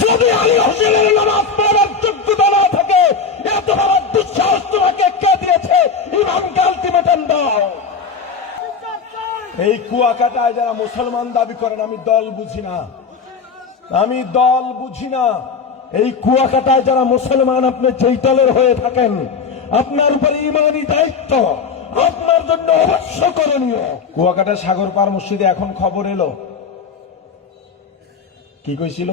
যদি আলী হোসেনের নামাজ পড়ার যোগ্যতা না থাকে, এত বড় দুঃসাহস তোমাকে কে দিয়েছে? ইমামকে আলটিমেটাম দাও। এই কুয়াকাটায় যারা মুসলমান দাবি করেন, আমি দল বুঝি না। আমি দল বুঝি না। এই কুয়াকাটায় যারা মুসলমান, আপনি যেই দলের হয়ে থাকেন, আপনার উপরে ইমানি দায়িত্ব। আপনার জন্য অবশ্য করণীয়। কুয়াকাটা সাগর পার মসজিদে এখন খবর এলো। কি কইছিল?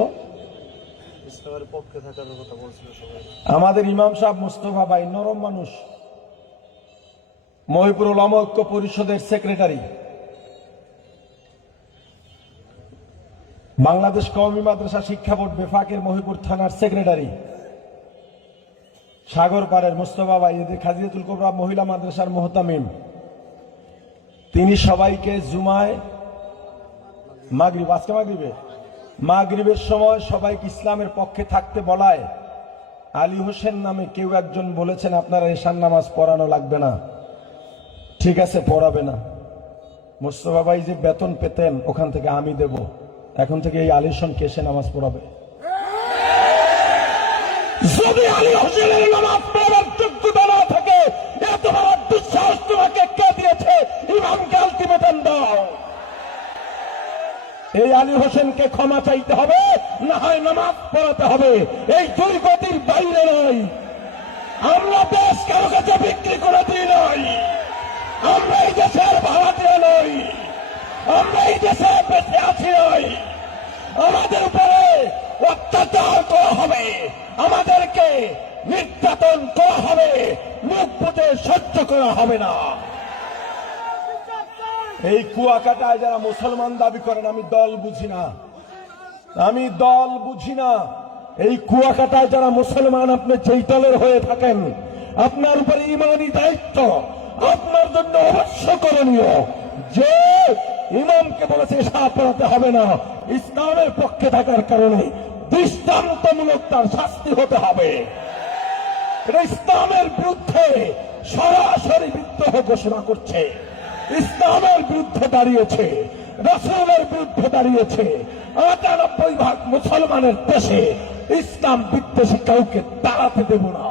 আমাদের ইমাম সাহেব মুস্তফা ভাই নরম মানুষ। মহিপুর উলামা ঐক্য পরিষদের সেক্রেটারি। বাংলাদেশ কওমি মাদ্রাসা শিক্ষা বোর্ড বেফাকের মহিপুর থানার সেক্রেটারি। সাগর পাড়ের মুস্তফা ভাই এদের খাজিয়াতুল কোবরা মহিলা মাদ্রাসার মোহতামিম। তিনি সবাইকে জুমায় মাগরিব। আজকে মাগরিবে? মাগরিবের সময় সবাইকে ইসলামের পক্ষে থাকতে বলায়। আলী হোসেন নামে কেউ একজন বলেছেন, আপনারা এশার নামাজ পড়ানো লাগবে না। ঠিক আছে, পড়াবে না। মোস্তফা ভাই যে বেতন পেতেন, ওখান থেকে আমি দেব। এখন থেকে এই আলিশনকে এসে নামাজ পড়াবে? যদি আলী হোসেনের নামাজ পড়ার যোগ্যতা না থাকে এত বড় দুঃসাহস তোমাকে কে দিয়েছে ইমামকে আলটিমেটাম দাও এই আলী হোসেনকে ক্ষমা চাইতে হবে, না হয় নামাজ পড়াতে হবে। এই দুই গতির বাইরে নয়। আমরা দেশ কারও কাছে বিক্রি করে দিই নয় আমরা এই দেশের ভাড়াটিয়া নই, আমরা এই দেশে বেঁচে আছি নই। আমাদের উপরে অত্যাচার করা হবে, আমাদেরকে নির্যাতন করা হবে, মুখ পুঁতে সহ্য করা হবে না। এই কুয়াকাটায় যারা মুসলমান দাবি করেন, আমি দল বুঝি না। আমি দল বুঝি না। এই কুয়াকাটায় যারা মুসলমান, আপনি যেই দলের হয়ে থাকেন, আপনার উপরে ইমানি দায়িত্ব। আপনার জন্য অবশ্য করণীয় যে ইমামকে বলেছে সাপ পড়াতে হবে না। ইসলামের পক্ষে থাকার কারণে দৃষ্টান্তমূলক তার শাস্তি হতে হবে। ইসলামের বিরুদ্ধে সরাসরি বিদ্রোহ ঘোষণা করছে। ইসলামের বিরুদ্ধে দাঁড়িয়েছে, রসুলের বিরুদ্ধে দাঁড়িয়েছে। আটানব্বই ভাগ মুসলমানের দেশে ইসলাম বিদ্বেষী কাউকে দাঁড়াতে দেব না।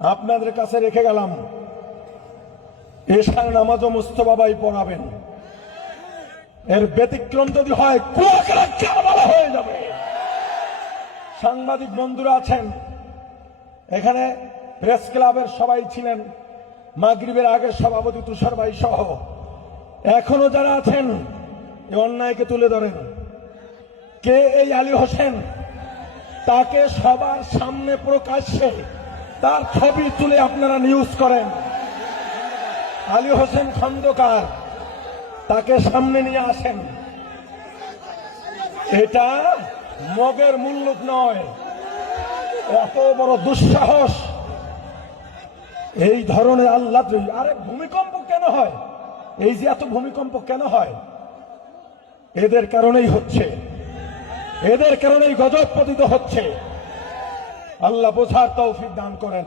আপনাদের কাছে রেখে গেলাম, এশার নামাজও মুস্তবাবাই পড়াবেন। এর ব্যতিক্রম যদি হয়, কুয়াকাটা কারবালা হয়ে যাবে। সাংবাদিক বন্ধুরা আছেন, এখানে প্রেস ক্লাবের সবাই ছিলেন। মাগরিবের আগের সভাপতি তুষার ভাই সহ। এখনও যারা আছেন অন্যায়কে তুলে ধরেন। কে এই আলী হোসেন? তাকে সবার সামনে প্রকাশ্যে তার ছবি তুলে আপনারা নিউজ করেন। আলী হোসেন খন্দকার, তাকে সামনে নিয়ে আসেন। এটা মগের মূল্য নয়, এত বড় দুঃসাহস। এই ধরনের আল্লাহ আরে ভূমিকম্প কেন হয়? এই যে এত ভূমিকম্প কেন হয়? এদের কারণেই হচ্ছে। এদের কারণেই গজব পতিত হচ্ছে। আল্লাহ বোঝার তৌফিক দান করেন।